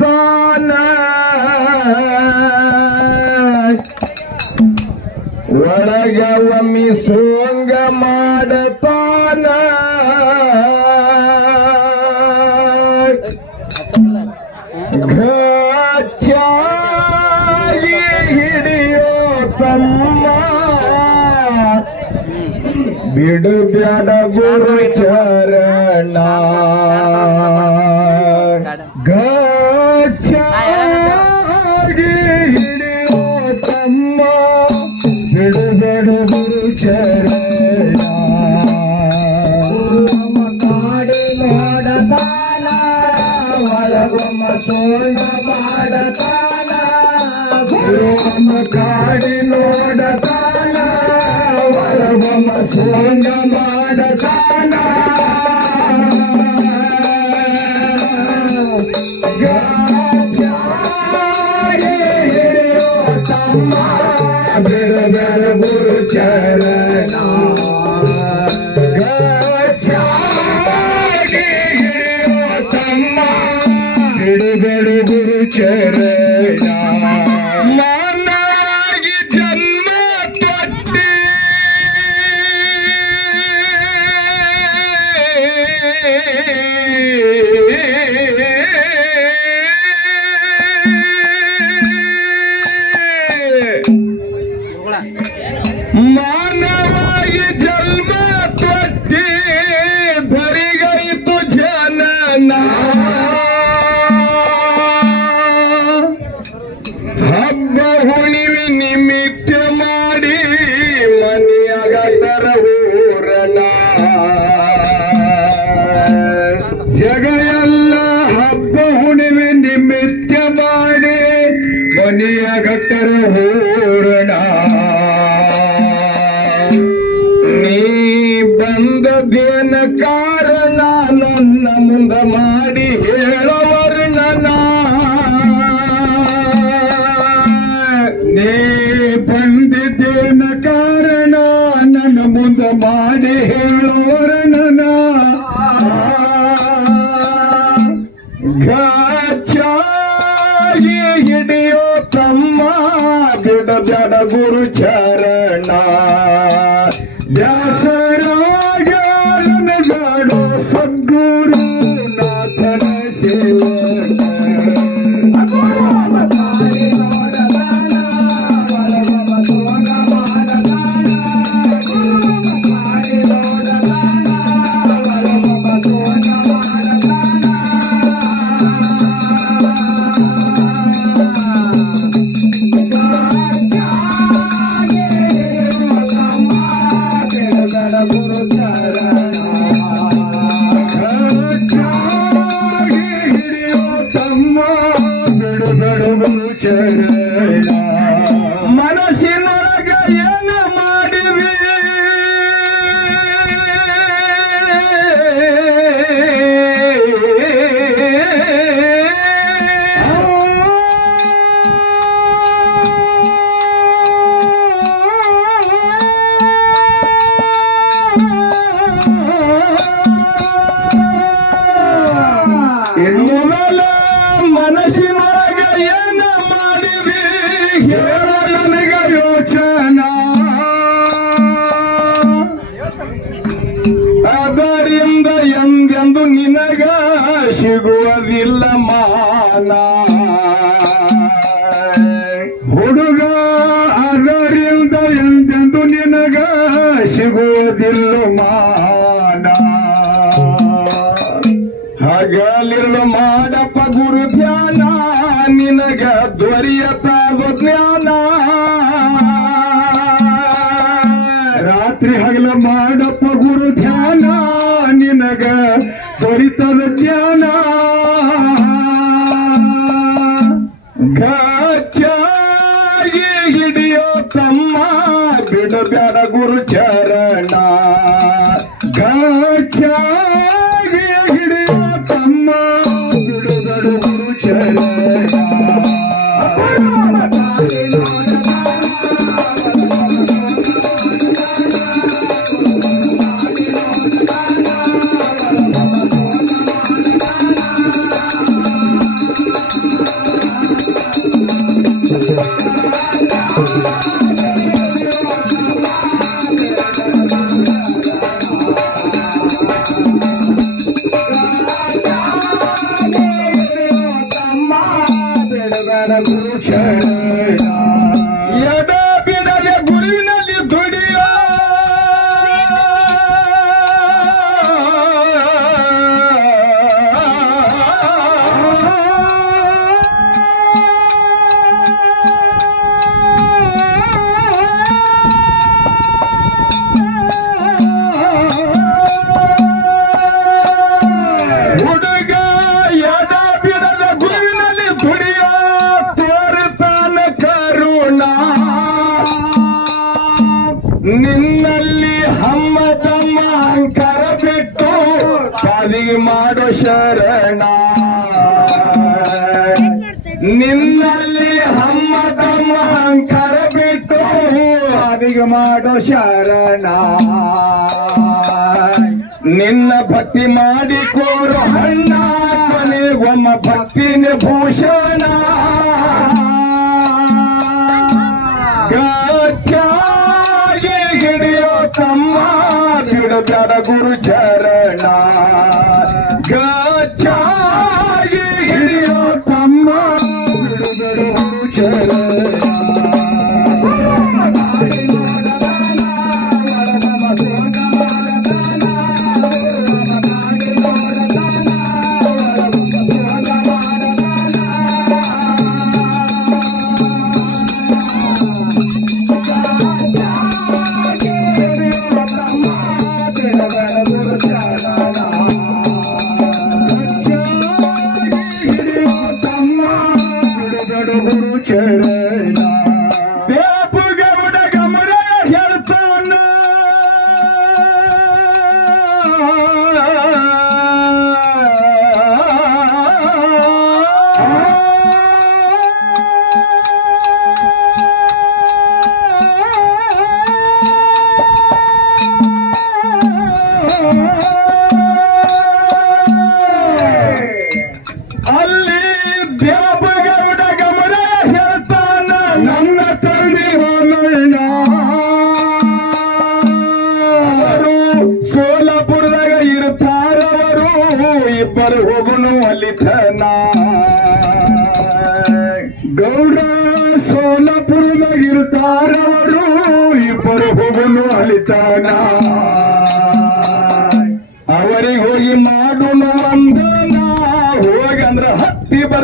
ತಾನ ಒಳಗ ಒಮ್ಮಿ ಸೋಂಗ ಮಾಡತಾನ ಘಾಚಾಗಿ ಹಿಡಿಯೋ ತಮ್ಮ ಬಿಡು ಬ್ಯಾಡ ಗುರು ಚರಣ ಮನೆಯಾಗ ಹೂರಣ. ನೀ ಬಂದ ದೇನ ಕಾರಣ ನನ್ನ ಮುಂದ ಮಾಡಿ ಹೇಳವರ್ಣನ ನೀ ಬಂದಿದ್ದೇನ ಕಾರಣ ನನ್ನ ಮುಂದ ಮಾಡಿ ಹೇಳವರ್ಣನ ಹಿಡಿಯೋ ತಮ್ಮ ಬಿಡ ಜಡ ಗುರು ಚರಣ ಸಿಗುವುದಿಲ್ಲ ಮಾನ ಹಗಲಿರ್ಲು ಮಾಡಪ್ಪ ಗುರು ಧ್ಯಾನ, ನಿನಗ ದೊರೆಯತಾದ ಜ್ಞಾನ. ರಾತ್ರಿ ಹಗಲ ಮಾಡಪ್ಪ ಗುರು ಧ್ಯಾನ, ನಿನಗ ದೊರಿತದ ಜ್ಞಾನ. ಗಾಚಾಗಿ ಹಿಡಿಯೋ ತಮ್ಮ ಬಿಡಬೇಡ ಗುರು ಚರಣ ಗಾಚಾಗಿ ಮಾಡೋ ಶರಣ. ನಿನ್ನ ಭಕ್ತಿ ಮಾಡಿ ಕೋರು ಹಣ್ಣ ಒಮ್ಮ ಭಕ್ತಿನ ಭೂಷಣ ಗಾಚಾಗೆ ಹಿಡಿಯೋ ತಮ್ಮ ಬಿಡಬೇಡ ಗುರು ಚರಣ ಗಾಚಾಗೆ ಹಿಡಿಯೋ ತಮ್ಮ ಬಿಡಬೇಡ ಗುರು ಚರಣ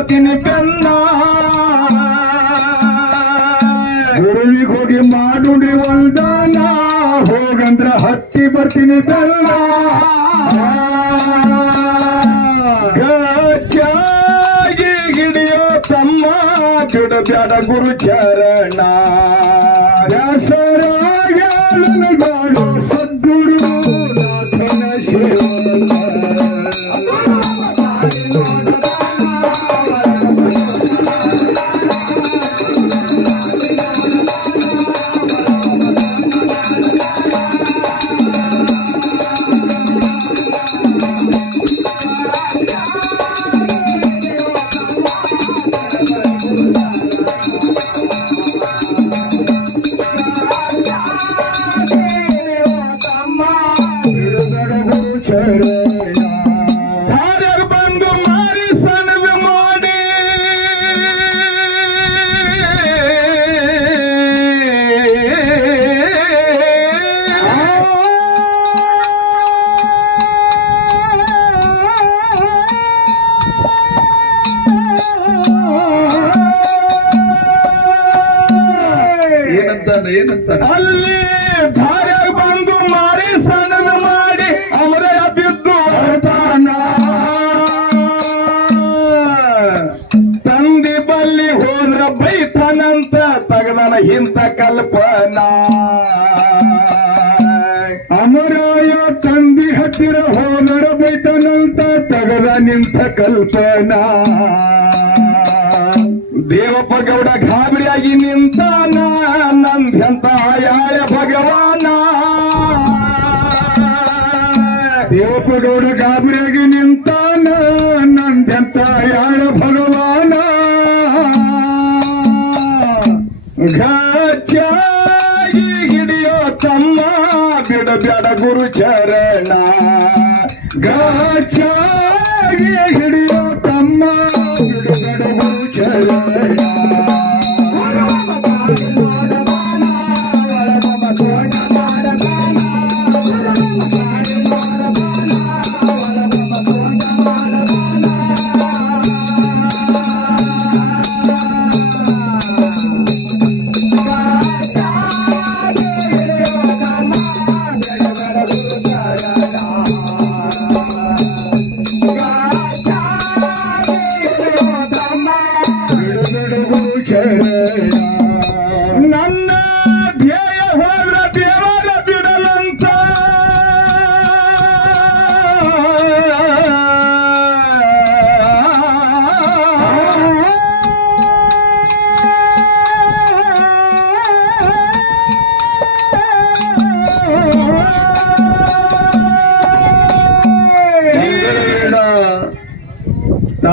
ಬರ್ತೀನಿ ಬೆನ್ನ ಗುರುವಿಗೆ ಹೋಗಿ ಮಾಡುಡಿ ಒಂದಾನ ಹೋಗಂದ್ರ ಹತ್ತಿ ಬರ್ತೀನಿ ಬೆನ್ನ ಗಚ್ಚಾಗಿ ಹಿಡಿಯೋ ತಮ್ಮ ಬಿಡಬ್ಯಾಡ ಗುರು ಚರಣ. ಸದ್ಗುರು. ಏನಂತಾನ ಏನಂತಾರೆ ಅಲ್ಲಿ ಧಾರೆ ಬಂದು ಮಾರಿ ಸಣ್ಣ ಮಾಡಿ ಅಮರಯ ಬಿದ್ದು ಹೊರತಾನ. ತಂದೆ ಬಲ್ಲಿ ಹೋದ್ರ ಬೈತಾನಂತ ತಗದನ ಇಂತ ಕಲ್ಪನಾ. ಅಮರಾಯ ತಂದಿ ಹತ್ತಿರ ಹೋದರ ಬೈತಾನಂತ ತಗದ ನಿಂತ ಕಲ್ಪನಾ. ದೇವಪ್ಪ ಗೌಡ ಗಾಬರಿಯಾಗಿ ನಿಂತಾನ ನಂದ್ಯಂತ ಯಾರ ಭಗವಾನ. ದೇವಪ್ಪ ಗೌಡ ಗಾಬರಿಯಾಗಿ ನಿಂತಾನ ನಂದ್ಯಂತ ಯಾರ ಭಗವಾನ. ಗಿಡಿಯೋ ಹಿಡಿಯೋ ತಮ್ಮ ಬಿಡಬೇಡ ಗುರು ಚರಣ ಬಿಡ রে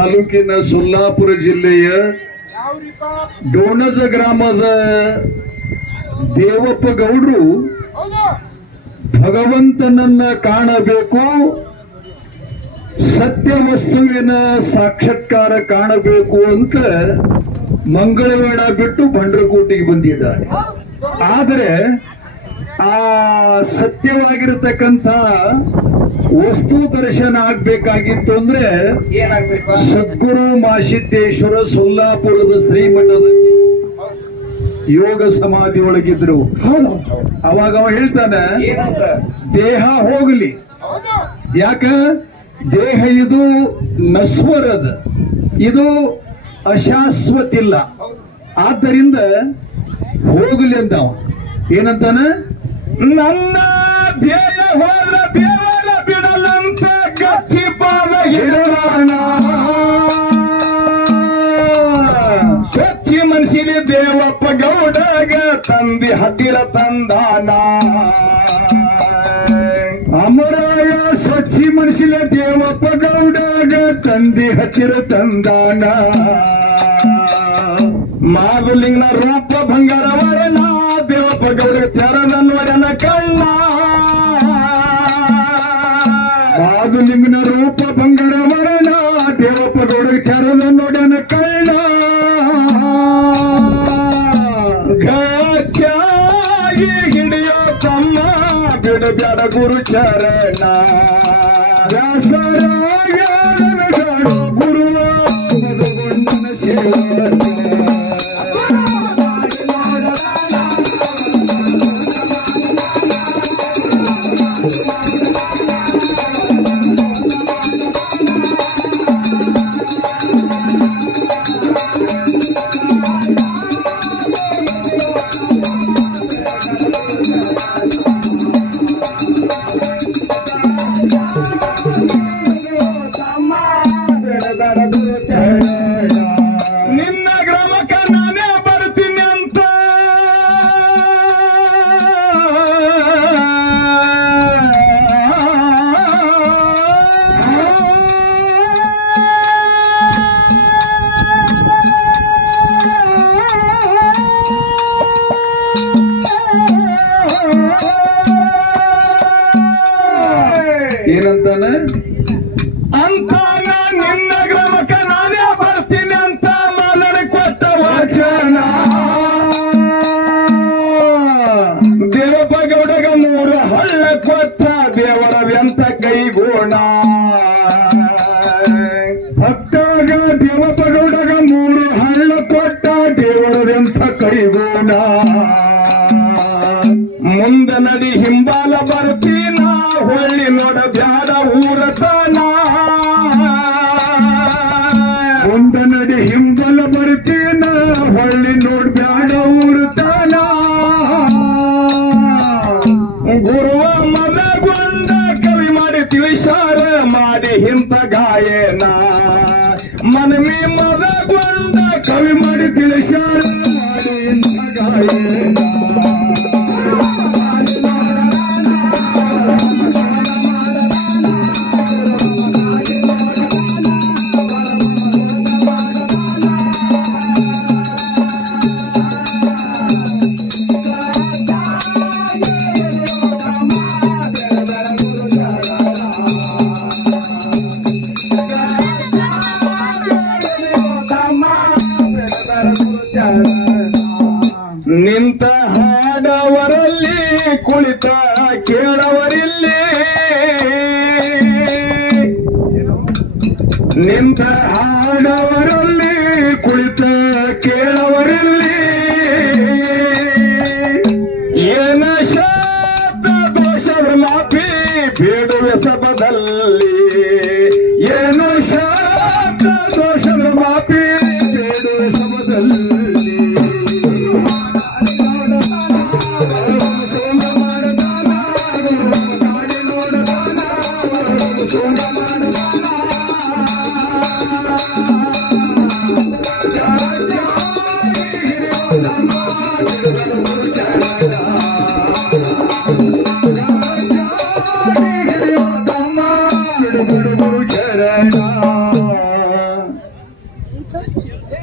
ತಾಲೂಕಿನ ಸುಲ್ಲಾಪುರ ಜಿಲ್ಲೆಯ ಡೋಣಜ ಗ್ರಾಮದ ದೇವಪ್ಪ ಗೌಡ್ರು ಭಗವಂತನನ್ನ ಕಾಣಬೇಕು, ಸತ್ಯ ವಸ್ತುವಿನ ಸಾಕ್ಷಾತ್ಕಾರ ಕಾಣಬೇಕು ಅಂತ ಮಂಗಳವೇಡ ಬಿಟ್ಟು ಬಂಡ್ರಕೋಟಿಗೆ ಬಂದಿದ್ದಾರೆ. ಆದರೆ ಆ ಸತ್ಯವಾಗಿರತಕ್ಕಂಥ ವಸ್ತು ದರ್ಶನ ಆಗ್ಬೇಕಾಗಿತ್ತು ಅಂದ್ರೆ ಸದ್ಗುರು ಮಾಸಿದ್ದೇಶ್ವರ ಸೊಲ್ಲಾಪುರದ ಶ್ರೀಮಠದಲ್ಲಿ ಯೋಗ ಸಮಾಧಿ ಒಳಗಿದ್ರು. ಅವಾಗ ಅವ ಹೇಳ್ತಾನೆ ದೇಹ ಹೋಗಲಿ. ಯಾಕ? ದೇಹ ಇದು ನಶ್ವರದ ಇದು ಅಶಾಶ್ವತಿಲ್ಲ. ಆದ್ದರಿಂದ ಹೋಗಲಿ ಅಂತ ಅವ ಏನಂತಾನ? ನನ್ನ ಧ್ಯೇಯ ಹೋದ್ರ ದೇವರ ಪಾದ ಹಿಡೋಣ ಸ್ವಚ್ಛ ಮನಸ್ಸಿನ ದೇವಪ್ಪ ಗೌಡಗ ತಂದಿ ಹತ್ತಿರ ತಂದಾನ. ಅಮರಾಯ ಸ್ವಚ್ಛಿ ಮನುಷ್ಯನ ದೇವಪ್ಪ ಗೌಡಗ ತಂದಿ ಹತ್ತಿರ ತಂದಾನ. ಮಾದುಲಿಂಗನ ರೂಪ ಬಂಗಾರ ವರಣ ದೇವಪ್ಪ ಗೌಡ ತೆರದ ನೋಡನ ಕಣ್ಣ. ಗುರು ಚರಣ Yeah, Gülüşler ಕೇಳವರಿಲ್ಲ. ನಿಂತ ಹಾಡವರು